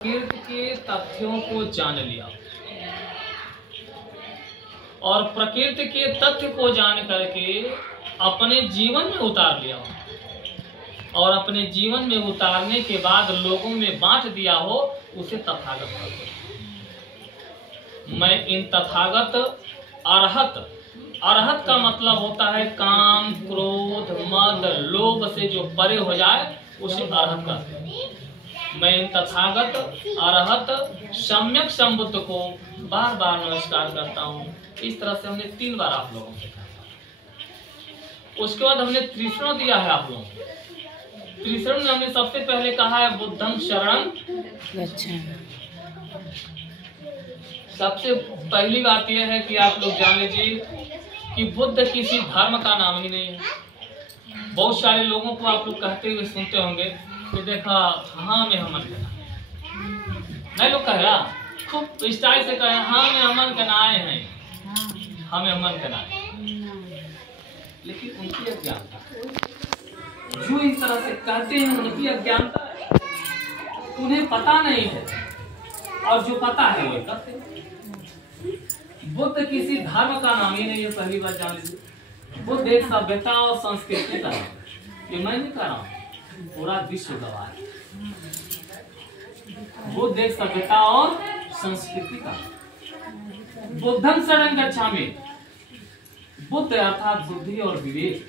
प्रकृति के तथ्यों को जान लिया और प्रकृति के तथ्य को जान करके अपने जीवन में उतार लिया और अपने जीवन में उतारने के बाद लोगों में बांट दिया हो, उसे तथागत कहते हैं। मैं इन तथागत अरहत का मतलब होता है काम, क्रोध, मद, लोभ से जो परे हो जाए उसे अरहत कहते हैं। मैं इन तथागत अरहत सम्यक संबुद्ध को बार बार नमस्कार करता हूँ। इस तरह से हमने 3 बार आप लोगों से कहा। उसके बाद हमने त्रिशरण दिया है आप लोगों को। त्रिशरण में हमने सबसे पहले कहा है बुद्धं शरणं। सबसे पहली बात यह है कि आप लोग जान लीजिए कि बुद्ध किसी धर्म का नाम ही नहीं है। बहुत सारे लोगों को आप लोग कहते हुए सुनते होंगे कि देखा हाँ में हमन के नहीं, लोग कह रहा खूब स्टाइल से कहे हाँ में हमन के नाए हैं, हमें हमन के नाए, लेकिन उनकी अज्ञानता जो इस तरह से कहते हैं उनकी अज्ञानता है, उन्हें पता नहीं है और जो पता है वही करते हैं। बुद्ध किसी धर्म का नाम ही नहीं है। पहली बात जान लीजिए, बुद्ध एक सभ्यता और संस्कृति का नाम है। ये मैं नहीं कह रहा हूँ, पूरा विश्व गवाह है। बुद्ध एक सभ्यता और संस्कृति का। बुद्धं शरणं गच्छामि, बुद्ध अर्थात बुद्धि और विवेक।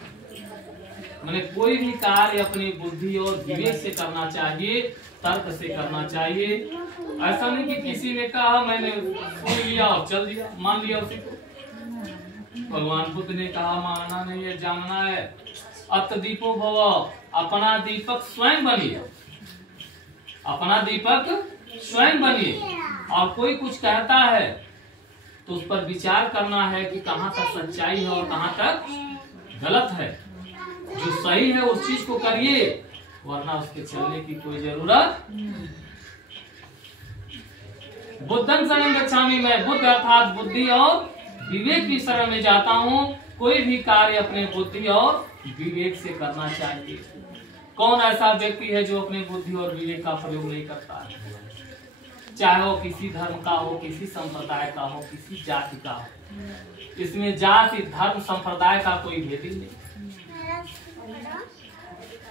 मैंने कोई भी कार्य अपनी बुद्धि और विवेक से करना चाहिए, तर्क से करना चाहिए। ऐसा नहीं कि किसी ने कहा मैंने सुन लिया और चल दिया, मान लिया उसी को। भगवान बुद्ध ने कहा मानना नहीं है, जानना है। अत दीपो भव, अपना दीपक स्वयं बनिए, अपना दीपक स्वयं बनिए। और कोई कुछ कहता है तो उस पर विचार करना है कि कहाँ तक सच्चाई है और कहाँ तक गलत है। जो सही है उस चीज को करिए, वरना उसके चलने की कोई जरूरत। बुद्धं शरणं गच्छामि, मैं बुद्ध अर्थात बुद्धि और विवेक की शरण में जाता हूँ। कोई भी कार्य अपने बुद्धि और विवेक से करना चाहिए। कौन ऐसा व्यक्ति है जो अपने बुद्धि और विवेक का प्रयोग नहीं करता है? चाहे वो किसी धर्म का हो, किसी संप्रदाय का हो, किसी जाति का हो। इसमें जाति, धर्म, संप्रदाय का कोई भेद ही नहीं।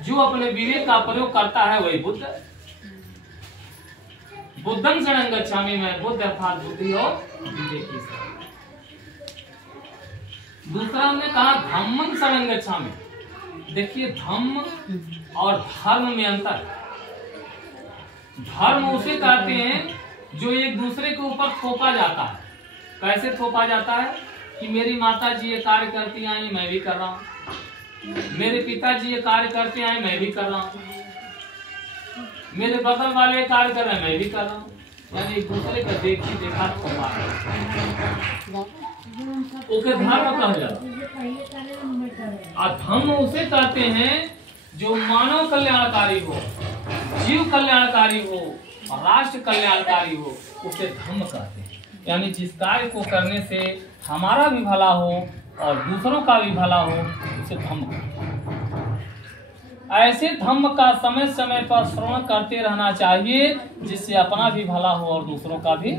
जो अपने विवेक का प्रयोग करता है वही बुद्ध है। बुद्धं शरणं गच्छामि, मैं बुद्ध अर्थात बुद्धि और विवेक की शरण। दूसरा हमने कहा धम्मं शरणं गच्छामि। देखिए धम्म और धर्म में अंतर। धर्म उसे कहते हैं जो एक दूसरे के ऊपर थोपा जाता है। कैसे थोपा जाता है कि मेरी माता जी ये कार्य करती आई, मैं भी कर रहा हूँ। मेरे पिताजी ये कार्य करते आए, मैं भी कर रहा हूँ। मेरे बगल वाले कार्य कर रहे हैं, मैं भी कर रहा हूँ। यानी एक दूसरे का देखी देखा थोपा ओके धर्म कहा जाता है। और धम्म उसे कहते हैं जो मानव कल्याणकारी हो, जीव कल्याणकारी हो और राष्ट्र कल्याणकारी हो, उसे धम्म कहते हैं। यानी जिस कार्य को करने से हमारा भी भला हो और दूसरों का भी भला हो, उसे धम्म कहते हैं। ऐसे धम्म का समय समय पर श्रवण करते रहना चाहिए, जिससे अपना भी भला हो और दूसरों का भी।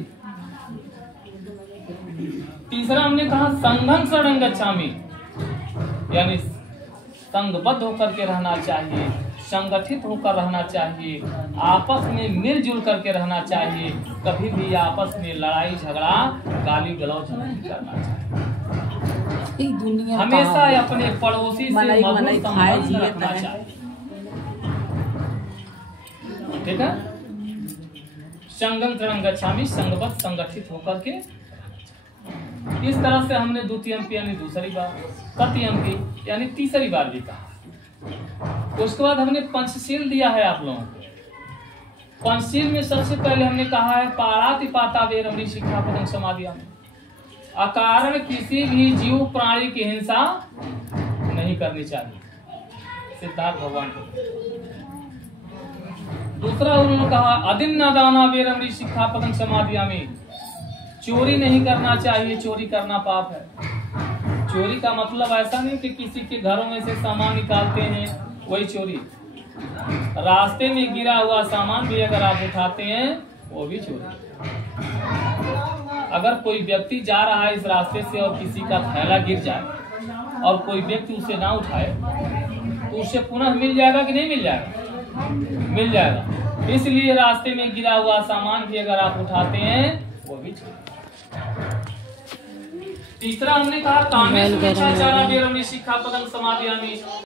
तीसरा हमने कहा संघं शरणं गच्छामि, यानी संघबद्ध होकर के रहना चाहिए, संगठित होकर रहना चाहिए, आपस में मिलजुल करके रहना चाहिए। कभी भी आपस में लड़ाई झगड़ा, गाली गलौज नहीं करना चाहिए। हमेशा अपने पड़ोसी से मधुर संबंध रखना चाहिए। ठीक है। संघं शरणं गच्छामि, संघबद्ध संगठित होकर के। इस तरह से हमने द्वितीयम्पि यानी दूसरी बार, तृतीयम्पि यानी तीसरी बार भी कहा। उसके बाद हमने पंचशील दिया है आप लोगों को। पंचशील में सबसे पहले हमने कहा है पाणातिपाता वेरमणि सिक्खापदं समादियामि। अकारण किसी भी जीव प्राणी की हिंसा नहीं करनी चाहिए, सिद्धार्थ भगवान को। दूसरा उन्होंने कहा अदिन्नादाना वेरमणि सिक्खापदं समादियामि। चोरी नहीं करना चाहिए, चोरी करना पाप है। चोरी का मतलब ऐसा नहीं कि किसी के घरों में से सामान निकालते हैं वही चोरी। रास्ते में गिरा हुआ सामान भी अगर आप उठाते हैं वो भी चोरी। अगर कोई व्यक्ति जा रहा है इस रास्ते से और किसी का थैला गिर जाए और कोई व्यक्ति उसे ना उठाए तो उसे पुनः मिल जाएगा कि नहीं मिल जाएगा? मिल जाएगा। इसलिए रास्ते में गिरा हुआ सामान भी अगर आप उठाते हैं वो भी चोरी। तीसरा हमने कहा कामे शिक्षा चारा शिक्षा पदम समाधियामी।